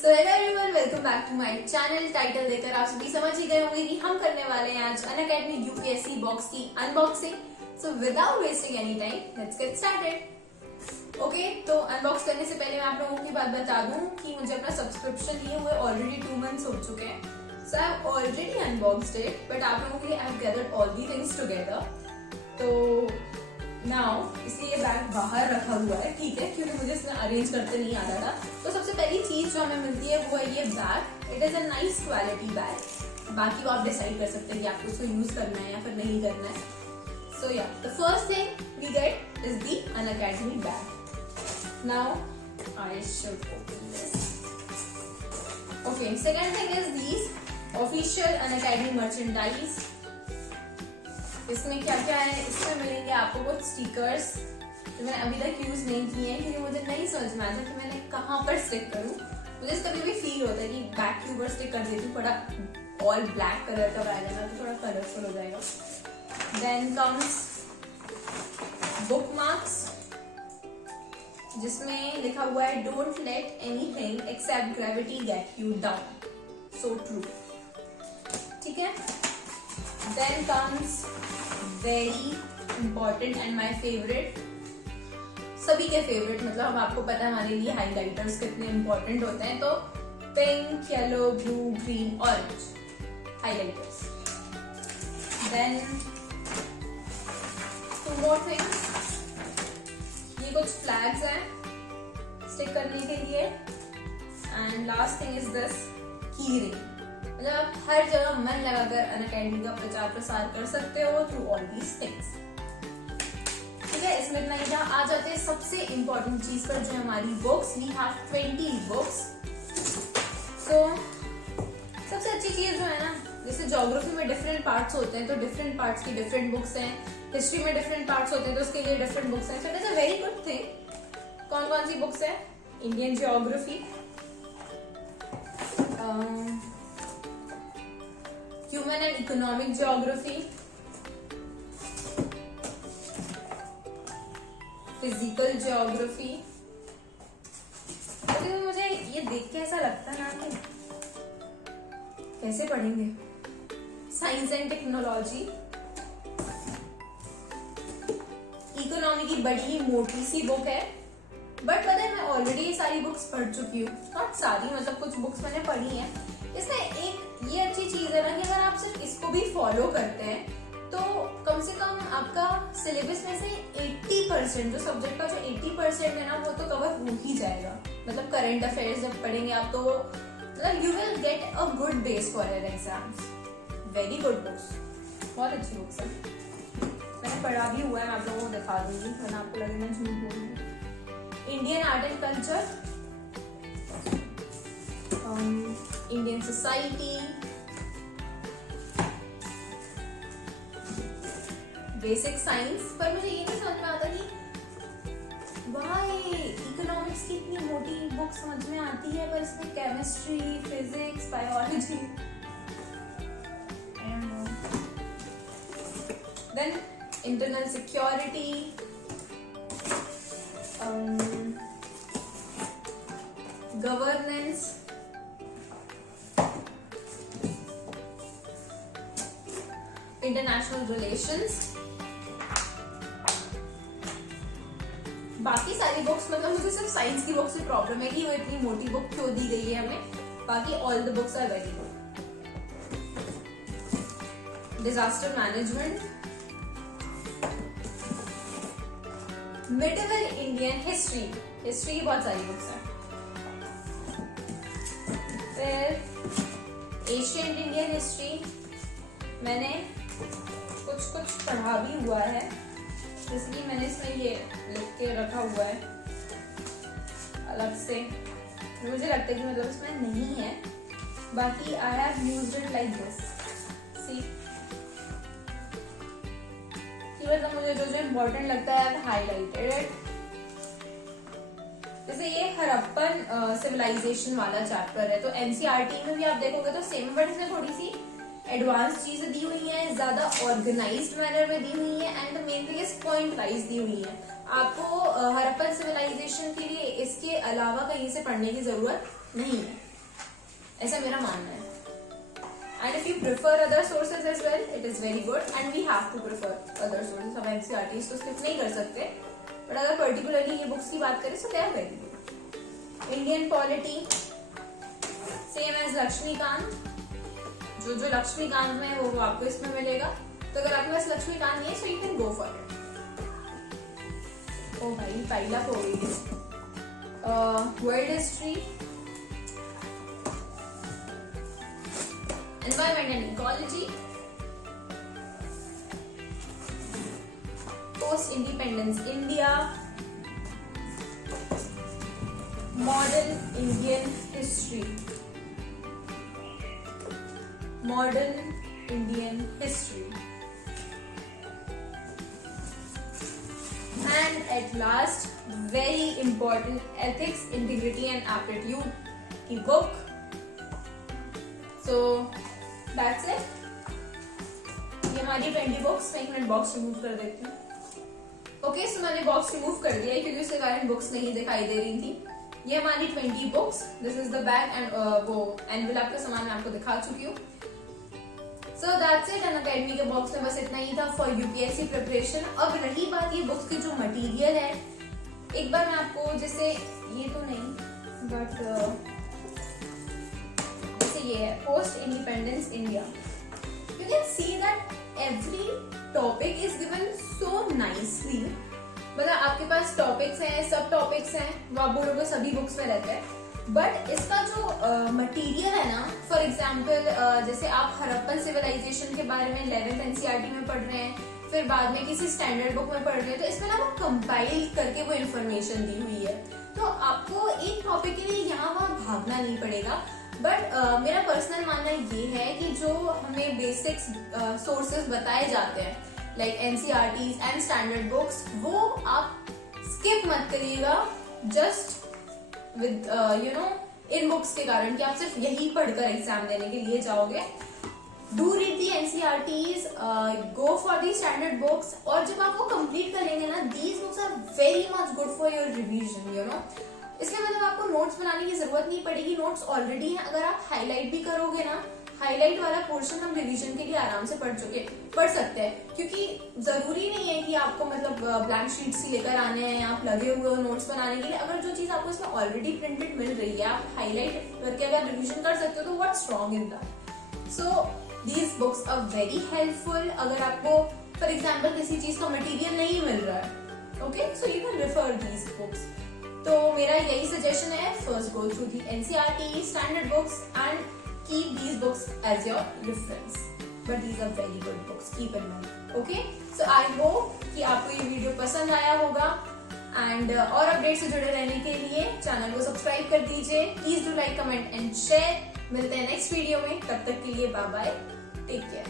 So hello everyone, welcome back to my channel. Title देकर आप सभी समझ ही गए होंगे कि हम करने वाले हैं आज अनअकैडमी यूपीएससी बॉक्स की unboxing. So without wasting any time let's get started. Okay, तो अनबॉक्स करने से पहले मैं आप लोगों की बात बता दूं कि मुझे अपना सब्सक्रिप्शन लिए हुए ऑलरेडी 2 मंथ्स हो चुके हैं। So I have already unboxed it, but आप लोगों के लिए I have gathered all the things together. तो नाउ इसलिए बैग बाहर रखा हुआ है, ठीक है, क्योंकि मुझे इसमें अरेंज करते नहीं आता था। तो सबसे पहली चीज जो हमें मिलती है वो है ये bag. It is a nice quality bag. बाकी वो आप डिसाइड कर सकते हैं कि आपको इसको यूज करना है या फिर नहीं करना है। So yeah the first thing we get is the Unacademy bag. Now I should open this. Okay, second thing is these official Unacademy merchandise. इसमें क्या क्या है, इसमें मिलेंगे आपको कुछ स्टिकर्स जो मैंने अभी तक यूज नहीं किए हैं, क्योंकि मुझे नहीं समझ में आता कि मैंने कहाँ पर स्टिक करूँ। मुझे कभी भी फील होता है कि बैक के ऊपर स्टिक कर देती हूँ, थोड़ा ऑल ब्लैक कलर का बैग है ना, तो थोड़ा कलरफुल हो जाएगा। देन कम्स बुक मार्क्स, जिसमें लिखा हुआ है don't let anything accept gravity get you down. So true, ठीक है। Then comes very important and my favorite, सभी के फेवरेट, मतलब हम आपको पता है हमारे लिए हाइलाइटर्स कितने इंपॉर्टेंट होते हैं। तो pink, yellow, blue, green, orange highlighters. Then two more things, ये कुछ फ्लैग्स हैं स्टिक करने के लिए। And last thing is this key ring. मतलब आप हर जगह मन लगाकर अनअकैडमी का प्रचार प्रसार कर सकते हो थ्रू ऑल दीज थिंग्स, ठीक है। इसमें इतना ही था। आ जाते हैं सबसे इंपॉर्टेंट चीज पर, जो हमारी books. We have 20 books. So सबसे अच्छी चीज जो है ना, जैसे ज्योग्राफी में डिफरेंट पार्ट्स होते हैं, तो डिफरेंट पार्ट्स की डिफरेंट बुक्स हैं। हिस्ट्री में डिफरेंट पार्ट्स होते हैं, तो उसके लिए डिफरेंट बुक्स हैं। So it is a very good thing. कौन कौन सी बुक्स है? Indian geography, human and economic geography, physical geography. तो मुझे ये देख के ऐसा लगता ना कि कैसे पढ़ेंगे। साइंस एंड टेक्नोलॉजी, इकोनॉमी की बड़ी मोटी सी बुक है, बट पता है मैं ऑलरेडी ये सारी बुक्स पढ़ चुकी हूँ। नॉट सारी, मतलब कुछ बुक्स मैंने पढ़ी हैं। इसमें एक ये अच्छी चीज है ना कि अगर आप सिर्फ इसको भी फॉलो करते हैं तो कम से कम आपका सिलेबस में से 80%, जो सब्जेक्ट का जो 80% है ना, वो तो कवर हो ही जाएगा। मतलब करंट अफेयर्स जब पढ़ेंगे आप, तो मतलब you will get a good base for your exams. Very good books, बहुत अच्छी बुक्स है। मैंने पढ़ा भी हुआ है, मैं आप लोगों को दिखा दूंगी, वरना आपको लगे मैं झूठ बोल रही हूँ। Indian art and culture, Indian society, basic science. पर मुझे ये नहीं समझ में आता कि वाई इकोनॉमिक्स की इतनी मोटी बुक समझ में आती है, पर इसमें chemistry, physics, biology. Then internal security, governance, international relations. बाकी सारी बुक्स, मतलब मुझे सिर्फ साइंस की बुक से प्रॉब्लम है कि वो इतनी मोटी बुक क्यों दी गई है हमें। बाकी all the books are very good. Disaster management, medieval Indian history, history की बहुत सारी बुक्स हैं। फिर एशियंट इंडियन हिस्ट्री, मैंने कुछ पढ़ा भी हुआ है, इसलिए मैंने इसमें ये लिख के रखा हुआ है अलग से। मुझे लगता है कि मतलब इसमें नहीं है। बाकी I have used it like this, see, मतलब मुझे जो जो इम्पोर्टेंट लगता है आई हैव हाइलाइटेड इट। जैसे ये हड़प्पन सिविलाइजेशन वाला चैप्टर है, तो एनसीईआरटी में भी आप देखोगे तो सेम, बट इसमें थोड़ी सी एडवांस चीजें दी हुई हैं, ज्यादा ऑर्गेनाइज्ड मैनर में दी हुई हैं, and the main thing is point wise दी हुई हैं। आपको हड़प्पन सिविलाइजेशन के लिए इसके अलावा कहीं से पढ़ने की जरूरत नहीं है। ऐसा मेरा मानना है। And if you prefer other sources as well, it is very good and we have to prefer other sources. हम NCERTs तो skip नहीं कर सकते, but अगर particularly ये books की बात करें so they are very good. Indian Polity, same as Laxmikant, जो लक्ष्मीकांत में वो आपको इसमें मिलेगा। तो अगर आपके पास लक्ष्मीकांत नहीं है so you can go for it. ओ भाई पाइल अप हो गई है। World History, Environment and Ecology, Post-Independence India, Modern Indian History, Modern Indian History, and at last, very important, Ethics, Integrity and Aptitude की book. So that's it. ये हमारी 20 books. मैं एक minute box remove कर देती हूँ। ओके, सो मैंने box remove कर दिया है क्योंकि उसके कारण बुक्स नहीं दिखाई दे रही थी। ये हमारी 20 books. This is the bag and वो एनवेलप का सामान मैं आपको दिखा चुकी हूँ। So that's it. अनअकैडमी के बॉक्स में बस इतना ही था फॉर यूपीएससी प्रिपरेशन। अब रही बात ये बुक्स की जो मटेरियल है, एक बार मैं आपको जैसे ये तो नहीं बट ये है post independence India. You can see that every topic is given so nicely. मतलब आपके पास टॉपिक्स हैं, सब टॉपिक्स हैं, वो आप बोलोगे सभी बुक्स में रहते हैं, बट इसका जो मटेरियल है ना, फॉर एग्जांपल जैसे आप हड़प्पन सिविलाइजेशन के बारे में 11th एनसीईआरटी में पढ़ रहे हैं, फिर बाद में किसी स्टैंडर्ड बुक में पढ़ रहे हैं, तो इसमें ना वो कंपाइल करके वो इन्फॉर्मेशन दी हुई है। तो आपको एक टॉपिक के लिए यहाँ वहाँ भागना नहीं पड़ेगा। बट मेरा पर्सनल मानना ये है कि जो हमें बेसिक्स सोर्सेज बताए जाते हैं like NCERTs and standard books, वो आप स्किप मत करिएगा just with you know in books के कारण कि आप सिर्फ यही पढ़कर एग्जाम देने के लिए जाओगे। Do read the NCERTs, go for the standard books, और जब आप वो कंप्लीट करेंगे ना, these books are very much good for your revision, you know. इसलिए मतलब आपको नोट्स बनाने की जरूरत नहीं पड़ेगी, नोट्स ऑलरेडी हैं। अगर आप हाईलाइट भी करोगे ना, हाईलाइट वाला पोर्शन हम रिवीजन के लिए आराम से पढ़ सकते हैं, क्योंकि जरूरी नहीं है कि आपको मतलब ब्लैंक शीट्स ही लेकर आने हैं, आप लगे हुए हो नोट्स बनाने के लिए। अगर जो चीज आपको इसमें ऑलरेडी प्रिंटेड मिल रही है, आप हाईलाइट करके अगर रिवीजन कर सकते हो तो what's wrong in that. So these books are very helpful. अगर आपको फॉर एग्जाम्पल किसी चीज का मटेरियल नहीं मिल रहा है, okay, so you can refer these books. तो मेरा यही सजेशन है, first go through the NCERT, standard books and keep these books as your reference. But these are very good books, keep in mind. Okay, so I hope कि आपको ये video पसंद आया होगा एंड और अपडेट से जुड़े रहने के लिए चैनल को सब्सक्राइब कर दीजिए। Please do like, comment and share. मिलते हैं नेक्स्ट वीडियो में, तब तक के लिए बाय बाय, टेक केयर।